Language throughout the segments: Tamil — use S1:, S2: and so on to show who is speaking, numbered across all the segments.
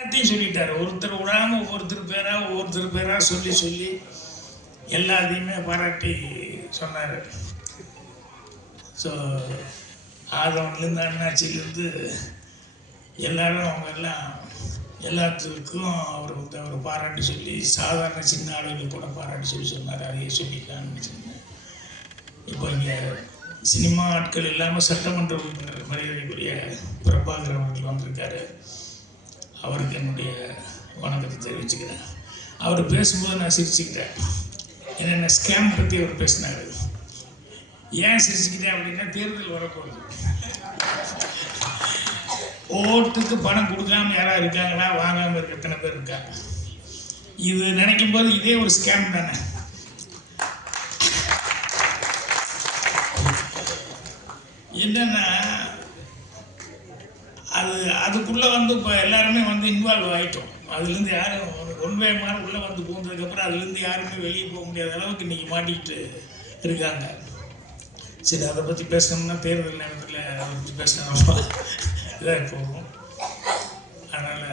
S1: எல்லாத்தையும் சொல்லிட்டாரு. ஒருத்தர் விடாம ஒவ்வொருத்தர் பேரா ஒவ்வொருத்தர் பேரா சொல்லி சொல்லி எல்லாத்தையுமே பாராட்டி சொன்னார். ஸோ ஆதவன்லேருந்து அண்ணாச்சிலேருந்து எல்லாரும் அவங்க எல்லாம் எல்லாத்துக்கும் அவர் வந்து அவர் பாராட்டி சொல்லி சாதாரண சின்ன ஆளுகளுக்கு கூட பாராட்டி சொல்லி சொன்னார். அதையே சொல்லிக்கலாம்னு சொன்னேன் இப்போ இங்கே சினிமா ஆட்கள் இல்லாமல் சட்டமன்ற உறுப்பினர் மரியாதைக்குரிய பிரபாகர் அவர்கள் வந்திருக்காரு. அவருக்கு என்னுடைய வணக்கத்தை தெரிவிச்சுக்கிறேன். அவர் பேசும்போது நான் சிரிச்சுக்கிட்டேன். என்னென்ன ஸ்கேம் பற்றி அவர் பேசினார். ஏன் சிரிச்சுக்கிட்டேன் அப்படின்னா தேர்தல் வரப்போகுது. ஓட்டுக்கு பணம் கொடுக்காம யாராவது இருக்காங்களா? வாங்காமல் இருக்க எத்தனை பேர் இருக்காங்க? இது நினைக்கும் போது இதே ஒரு ஸ்கேம் தானே. என்னன்னா அது அதுக்குள்ளே வந்து இப்போ எல்லாருமே வந்து இன்வால்வ் ஆகிட்டோம் அதுலேருந்து யாரும் ஒன்வே மாதிரி உள்ளே வந்து போனதுக்கப்புறம் அதுலேருந்து யாருமே வெளியே போக முடியாத அளவுக்கு இன்றைக்கி மாட்டிக்கிட்டு இருக்காங்க. சரி அதை பற்றி பேசணும்னா தேர்தல் நேரத்தில் அதை பற்றி பேசினா இதாக போகும் அதனால்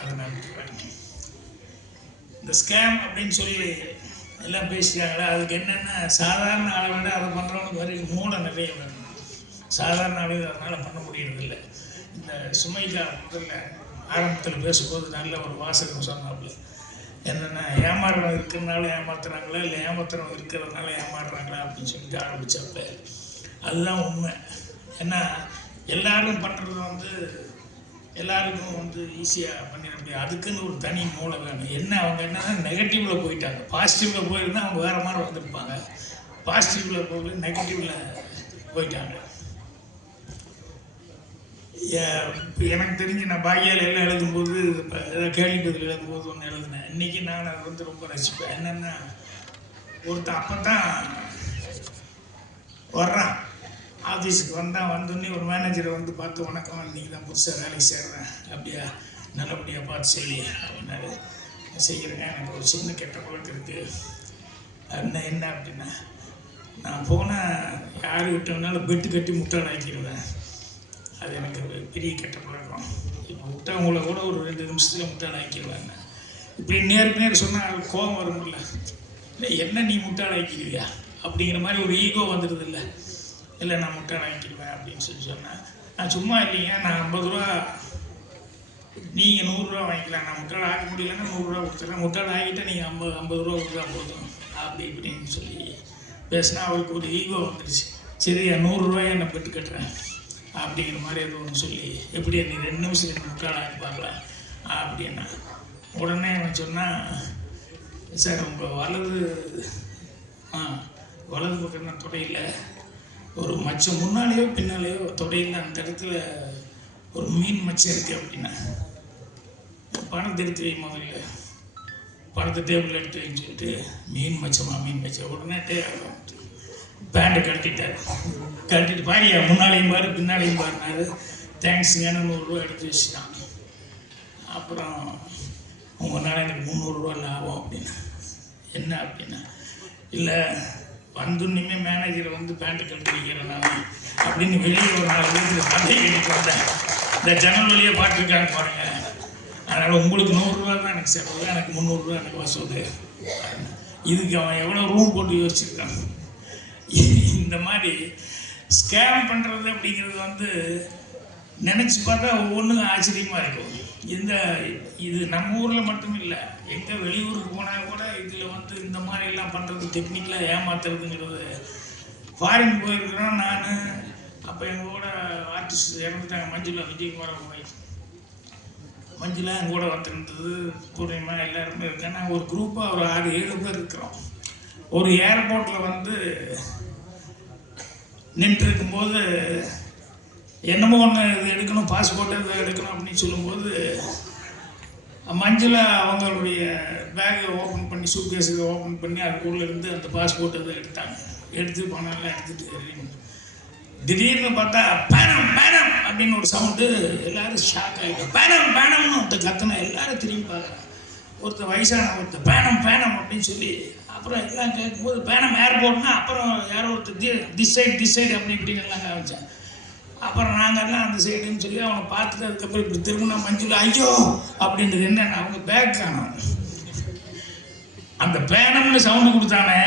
S1: அதை நான் இந்த ஸ்கேம் அப்படின்னு சொல்லி எல்லாம் பேசிட்டாங்களா? அதுக்கு என்னென்ன சாதாரண ஆளை விட அதை பண்ணுறவனுக்கு வரைக்கும் மூளை நிறைய வேணும். சாதாரண ஆளு அதனால் பண்ண முடியறதில்லை. இந்த சுமைதா முதல்ல ஆரம்பத்தில் பேசும்போது நல்ல ஒரு வாசகம் சொன்னாப்புல. என்னென்னா ஏமாறுறவங்க இருக்கிறனால ஏமாத்துறாங்களா இல்லை ஏமாத்துறவங்க இருக்கிறதுனால ஏமாறுறாங்களா அப்படின்னு சொல்லிட்டு ஆரம்பித்தாப்புல அதுதான் உண்மை. ஏன்னா எல்லாரும் பண்ணுறது வந்து எல்லாருக்கும் வந்து ஈஸியாக பண்ணிட முடியாது. அதுக்குன்னு ஒரு தனி மூளை வேணும். என்ன அவங்க என்னன்னா நெகட்டிவில் போயிட்டாங்க. பாசிட்டிவில் போயிருந்தால் அவங்க வேறு மாதிரி வந்திருப்பாங்க. பாசிட்டிவில் போகல நெகட்டிவில் போயிட்டாங்க. எனக்கு தெரிஞ்சு நான் பாக்கியால் எல்லாம் எழுதும்போது ஏதாவது கேள்விப்பதில் எழுதும்போது ஒன்று எழுதினேன். இன்றைக்கி நான் அதை வந்து ரொம்ப ரசிப்பேன். என்னென்னா ஒருத்தன் அப்போ தான் வர்றான் ஆஃபீஸுக்கு வந்தான் வந்தோடனே ஒரு மேனேஜரை வந்து பார்த்து வணக்கம் இன்றைக்கி தான் புதுசாக வேலைக்கு சேர்றேன். அப்படியா? நல்லபடியாக பார்த்து செய்ய அப்படின்னாரு. செய்கிறேன். எனக்கு ஒரு சின்ன கெட்ட பழக்கம் இருக்குது என்ன என்ன? அப்படின்னா நான் போனால் யார் விட்டோம்னாலும் பெட்டு கட்டி முட்டாளாக்கிடுவேன் அது எனக்கு ஒரு பெரிய கெட்ட பழக்கம். இப்போ விட்டவங்கள கூட ஒரு ரெண்டு நிமிஷத்தில் முட்டாள் ஆக்கிடுவாங்க இப்படி நேருக்கு நேர் சொன்னால் கோபம் வரும்ல. இல்லை என்ன நீ முட்டாள் ஆக்கிடுவியா அப்படிங்கிற மாதிரி ஒரு ஈகோ வந்துடுது இல்லை இல்லை நான் முட்டாள் ஆக்கிடுவேன் அப்படின்னு சொல்லி சொன்னேன் நான் சும்மா இல்லைங்க நான் ஐம்பது ரூபா நீங்கள் நூறுரூவா வாங்கிக்கலாம். நான் முட்டாள் ஆக்க முடியலன்னா நூறுரூவா கொடுத்துட்றேன் முட்டாள் ஆகிட்டா நீங்கள் ஐம்பது ஐம்பது ரூபா கொடுத்தா போதும் அப்படி இப்படின்னு சொல்லி பேசினா அவருக்கு ஒரு ஈகோ வந்துடுச்சு சரியா நூறுரூவாயை நான் பெட்டு கட்டுறேன். அப்படிங்கிற மாதிரி ஏதோ ஒன்று சொல்லி எப்படி நீ ரெண்டு நிமிஷம் என்ன முட்டாள் ஆக்கி பார்க்கலாம் அப்படின்னா உடனே அவன் சொன்னால் சார் உங்கள் வலது ஆ வலது பக்கம் தான் தொடையில் ஒரு மச்சம் முன்னாலேயோ பின்னாலேயோ தொடையில் அந்த இடத்துல ஒரு மீன் மச்சம் இருக்குது அப்படின்னா பணத்தை எடுத்து வை முதல்ல. பணத்தை டேபிள் எடுத்து வைன்னு சொல்லிட்டு மீன் மச்சமா மீன் மச்சம்? உடனே டே பேண்ட்டை கழட்டிட்டார். கழட்டிட்டு பாரியா முன்னாலையும் பாரு பின்னாலையும் பாருனாரு தேங்க்ஸுங்கன்னு நூறுரூவா எடுத்து வச்சுட்டான். அப்புறம் உங்களால் எனக்கு முந்நூறுரூவா லாபம் அப்படின்னு. என்ன அப்படின்னா இல்லை வந்துன்னுமே மேனேஜரை வந்து பேண்ட்டு கட்டிக்கிறேன் நான் அப்படின்னு வெளியே ஒரு நாலு வீட்டில் சண்டை எடுத்து வந்தேன். இந்த ஜன்னல் வழியாக பார்த்துருக்காங்க பாருங்க. அதனால் உங்களுக்கு நூறுரூவா தான் எனக்கு செலவு எனக்கு முந்நூறுரூவா எனக்கு வசூல். இதுக்கு அவன் எவ்வளோ ரூம் போட்டு யோசிச்சிருக்கான்? இந்த மாதிரி ஸ்கேம் பண்ணுறது அப்படிங்கிறது வந்து நினச்சி பார்த்தா ஒவ்வொன்றும் ஆச்சரியமாக இருக்கும். இந்த இது நம்ம ஊரில் மட்டும் இல்லை எங்கே வெளியூருக்கு போனால் கூட இதில் வந்து இந்த மாதிரிலாம் பண்ணுறது டெக்னிக்கலாக ஏமாத்துறதுங்கிறது ஃபாரின் போயிருக்கிறோம் நான். அப்போ எங்கள் கூட ஆர்டிஸ்ட் இறந்துட்டாங்க மஞ்சுளா விஜயகுமார் ஒய்ஃப் மஞ்சுளா எங்கூட வந்துருந்தது பூர்ணிமா எல்லாருமே இருக்கேன். நாங்கள் ஒரு குரூப்பாக ஒரு ஆறு ஏழு பேர் இருக்கிறோம். ஒரு ஏர்போர்ட்டில் வந்து நின்றுருக்கும்போது என்னமோ ஒன்று இது எடுக்கணும் பாஸ்போர்ட் இது எடுக்கணும் அப்படின்னு சொல்லும்போது மஞ்சளை அவங்களுடைய பேக்கை ஓப்பன் பண்ணி சூட்கேஸ் இதை ஓப்பன் பண்ணி அதுக்குள்ளே இருந்து அந்த பாஸ்போர்ட் இதை எடுத்தாங்க. எடுத்து பணம்லாம் எடுத்துட்டு திடீர்னு பார்த்தா பேனம் பேனம்! அப்படின்னு ஒரு சவுண்டு எல்லோரும் ஷாக் ஆகிட்டோம் பேனம் பேனம்னு! ஒருத்த கத்தனை எல்லாரும் திரும்பி பார்க்குறாங்க. ஒருத்தர் வயசான ஒருத்தர் பேனம் பேனம் அப்படின்னு சொல்லி அப்புறம் எல்லாம் கேட்கும்போது பேனம் ஏர்போர்ட்னா அப்புறம் யாரோ ஒருத்தர் திஸ் சைடு திஸ் சைடு அப்படி இப்படின்னு எல்லாம் காமிச்சாங்க அப்புறம் எல்லாம் அந்த சைடுன்னு சொல்லி அவனை பார்த்துட்டு அதுக்கப்புறம் இப்படி திரும்பினா மஞ்சள் ஐயோ! அப்படின்றது என்னன்னா அவங்க பேக் காணும் அந்த பேனம்னு சவுண்டு கொடுத்தானே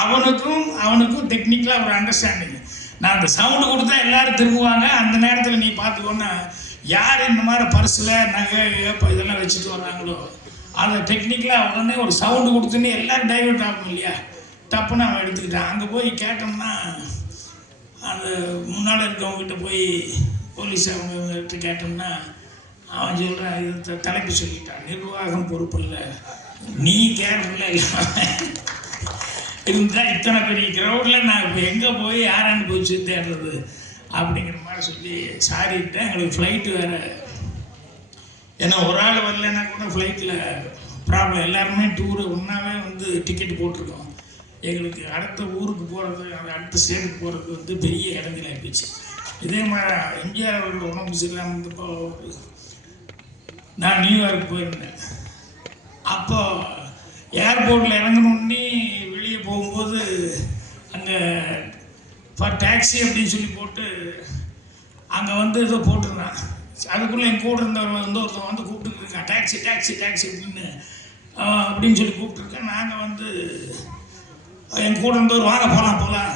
S1: அவனுக்கும் அவனுக்கும் டெக்னிக்கலாக ஒரு அண்டர்ஸ்டாண்டிங் நான் அந்த சவுண்டு கொடுத்தா எல்லாரும் திரும்புவாங்க. அந்த நேரத்தில் நீ பார்த்துக்கோன்னா யார் இந்த மாதிரி பர்ஸில் நகை இதெல்லாம் வச்சுட்டு வர்றாங்களோ? அந்த டெக்னிக்கலாக உடனே ஒரு சவுண்டு கொடுத்துன்னு எல்லாரும் டைவர்ட் ஆகும் இல்லையா? டப்புன்னு அவன் எடுத்துக்கிட்டான். அங்கே போய் கேட்டோம்னா அந்த முன்னால் இருக்கவங்ககிட்ட போய் போலீஸ் அவங்க இவங்ககிட்ட கேட்டோம்னா அவன் சொல்கிறான் இது த- தலைப்பு சொல்லிட்டான். நிர்வாகம் பொறுப்பில்ல நீ கேர்ஃபுல்லாக இல்லாமல் இருந்தால் இத்தனை பெரிய க்ரௌடில் நான் இப்போ எங்கே போய் யாரான்னு போய் தேடுறது? அப்படிங்கிற மாதிரி சொல்லி சாரிட்டேன் எங்களுக்கு ஃப்ளைட்டு வேறு ஏன்னா ஒரு ஆள் வரலன்னா கூட ஃப்ளைட்டில் ப்ராப்ளம் எல்லாருமே டூரு ஒன்றாவே வந்து டிக்கெட் போட்டிருக்கோம். எங்களுக்கு அடுத்த ஊருக்கு போகிறது அந்த அடுத்த ஸ்டேட்டுக்கு போகிறது வந்து பெரிய இடங்கள் இருந்துச்சு இதே மாதிரி எம்ஜிஆர் அவர்கள் உடம்பு சரியில்லாமல் இருந்தப்போ நான் நியூயார்க் போயிருந்தேன். அப்போ ஏர்போர்ட்டில் இறங்கணுன்னே வெளியே போகும்போது அங்கே ஃபார் டாக்ஸி அப்படின்னு சொல்லி போட்டு அங்கே வந்து இதை போட்டிருந்தான். அதுக்குள்ளே என் கூட இருந்தவர் வந்து ஒருத்தன் வந்து கூப்பிட்டுருக்கான் டாக்ஸி டாக்ஸி டாக்ஸி அப்படின்னு அப்படின்னு சொல்லி கூப்பிட்டுருக்கேன். நாங்கள் வந்து என் கூட இருந்தவர் வாங்க போகலாம் போகலாம்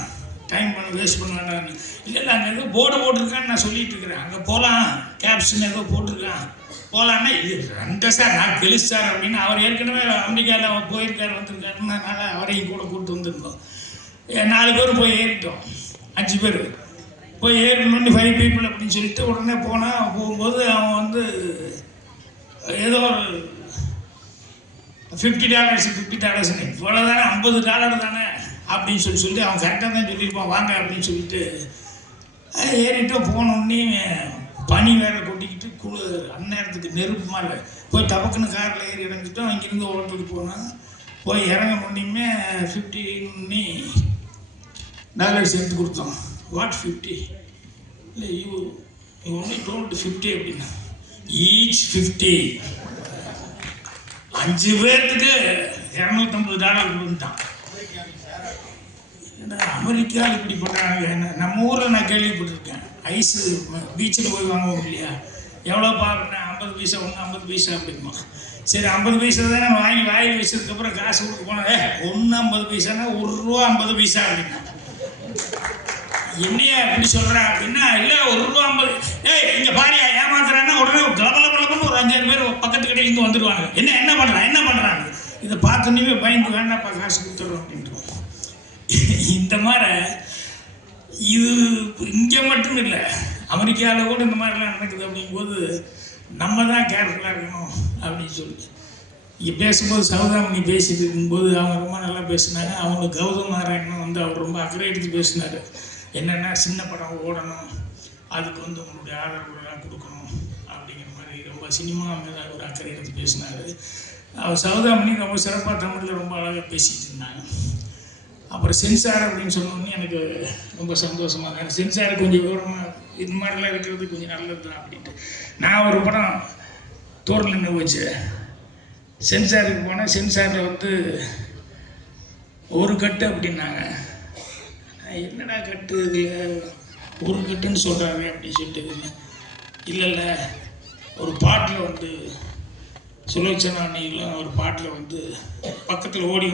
S1: டைம் பண்ண வேஸ்ட் பண்ண வேண்டாம்னு இல்லை இல்லை அங்கே ஏதோ போர்டு போட்டிருக்கான்னு நான் சொல்லிட்டு இருக்கிறேன். அங்கே போகலாம் கேப்ஷன் ஏதோ போட்டிருக்கான். போகலான்னா இது ரெண்டு சார் நான் கெலிஸ் சார் அப்படின்னு அவர் ஏற்கனவே அமெரிக்காவில் அவர் போயிருக்காரு அதனால் அவரையும் கூட கூப்பிட்டு வந்திருந்தோம். ஏ, நாலு பேர் போய் ஏறிட்டோம். அஞ்சு பேர். போய் ஏறணும்னு ஃபைவ் பீப்புள் அப்படின்னு சொல்லிட்டு உடனே போனால் போகும்போது அவன் வந்து ஏதோ ஒரு ஃபிஃப்டி டாலர்ஸ் ஃபிஃப்டி டாலர்ஸ் இவ்வளோ தானே ஐம்பது டாலர் தானே அப்படின்னு சொல்லி சொல்லி அவன் கரெக்டாக தான் சொல்லியிருப்பான். வாங்க அப்படின்னு சொல்லிட்டு அஹ் ஏறிட்டு போனோடனே பனி வேற கொட்டிக்கிட்டு குழு அந்நேரத்துக்கு நெருப்பு மாதிரி போய் டபக்குன்னு காரில் ஏறி இறங்கிட்டோம். அங்கேருந்து ஓட்டுக்கு போனோம் போய் இறங்க முடியுமே ஃபிஃப்டின்னு டாலர்ஸ் எடுத்து கொடுத்தோம் வாட் ஃபிஃப்டி இல்லை you you only told fifty அப்படின்னா ஈச் ஃபிஃப்டி அஞ்சு பேர்த்துக்கு இரநூத்தம்பது டாலர் கொடுத்தான். அமெரிக்காவில் இப்படி பண்ணுறாங்க என்ன- நம்ம ஊரில் நான் கேள்விப்பட்டிருக்கேன். ஐஸு பீச்சில் போய் வாங்குவோம் இல்லையா? எவ்வளோ பார்க்குறேன் ஐம்பது பைசா ஒன்று ஐம்பது பைசா அப்படிமா சரி ஐம்பது பைசா தானே வாங்கி வாங்கி வச்சதுக்கப்புறம் காசு கொடுக்க போனேன் ஒன்று ஐம்பது பைசானா ஒரு ரூபா ஐம்பது பைசா அப்படின்னா. என்னையா எப்படி சொல்கிறேன் அப்படின்னா இல்லை ஒரு ரூபா ஐம்பது ஏய் இங்கே பாரியா ஏமாத்துறான்னா உடனே கலபல கலபலன்னு ஒரு அஞ்சாறு பேர் பக்கத்து கடையிலேருந்து வந்துடுவாங்க என்ன என்ன பண்ணுறான் என்ன பண்ணுறாங்க இதை பார்த்தோன்னே பயந்து வேண்டாம்ப்பா காசு கொடுத்துட்றோம் அப்படின்ட்டு இந்த மாதிரி இது இங்கே மட்டும் இல்லை அமெரிக்காவில் கூட இந்த மாதிரிலாம் நடக்குது அப்படிங்கும்போது நம்ம தான் கேர்ஃபுல்லாக இருக்கணும் அப்படின்னு சொல்லி. இங்கே பேசும்போது சௌதாமணி பேசிட்டு இருக்கும்போது அவங்க ரொம்ப நல்லா பேசினாங்க. அவங்களுக்கு கௌதம் நாராயணன் வந்து அவர் ரொம்ப அக்கறை எடுத்து பேசினார். என்னென்னா சின்ன படம் ஓடணும் அதுக்கு வந்து உங்களுடைய ஆதரவுலாம் கொடுக்கணும் அப்படிங்கிற மாதிரி ரொம்ப சினிமா மேலே ஒரு அக்கறை எடுத்து பேசினார். அவர் சௌதாமணி ரொம்ப சிறப்பாக தமிழில் ரொம்ப அழகாக பேசிகிட்டு இருந்தாங்க. அப்புறம் சென்சார் அப்படின்னு சொன்னோன்னே எனக்கு ரொம்ப சந்தோஷமாக இருந்தது சென்சார் கொஞ்சம் விவரமாக இது மாதிரிலாம் இருக்கிறது கொஞ்சம் நல்லது தான் அப்படின்ட்டு. நான் ஒரு படம் தோரில் நின்று வச்சு சென்சாருக்கு போனால் சென்சாரில் வந்து ஒரு கட்டு அப்படின்னாங்க. என்னடா கட்டு இதில் ஒரு கட்டுன்னு சொல்கிறாங்க அப்படின்னு சொல்லிட்டு. இல்லை இல்லை ஒரு பாட்டில் வந்து சுலோச்சனா அன்னைக்கெல்லாம் ஒரு பாட்டில் வந்து பக்கத்தில் ஓடி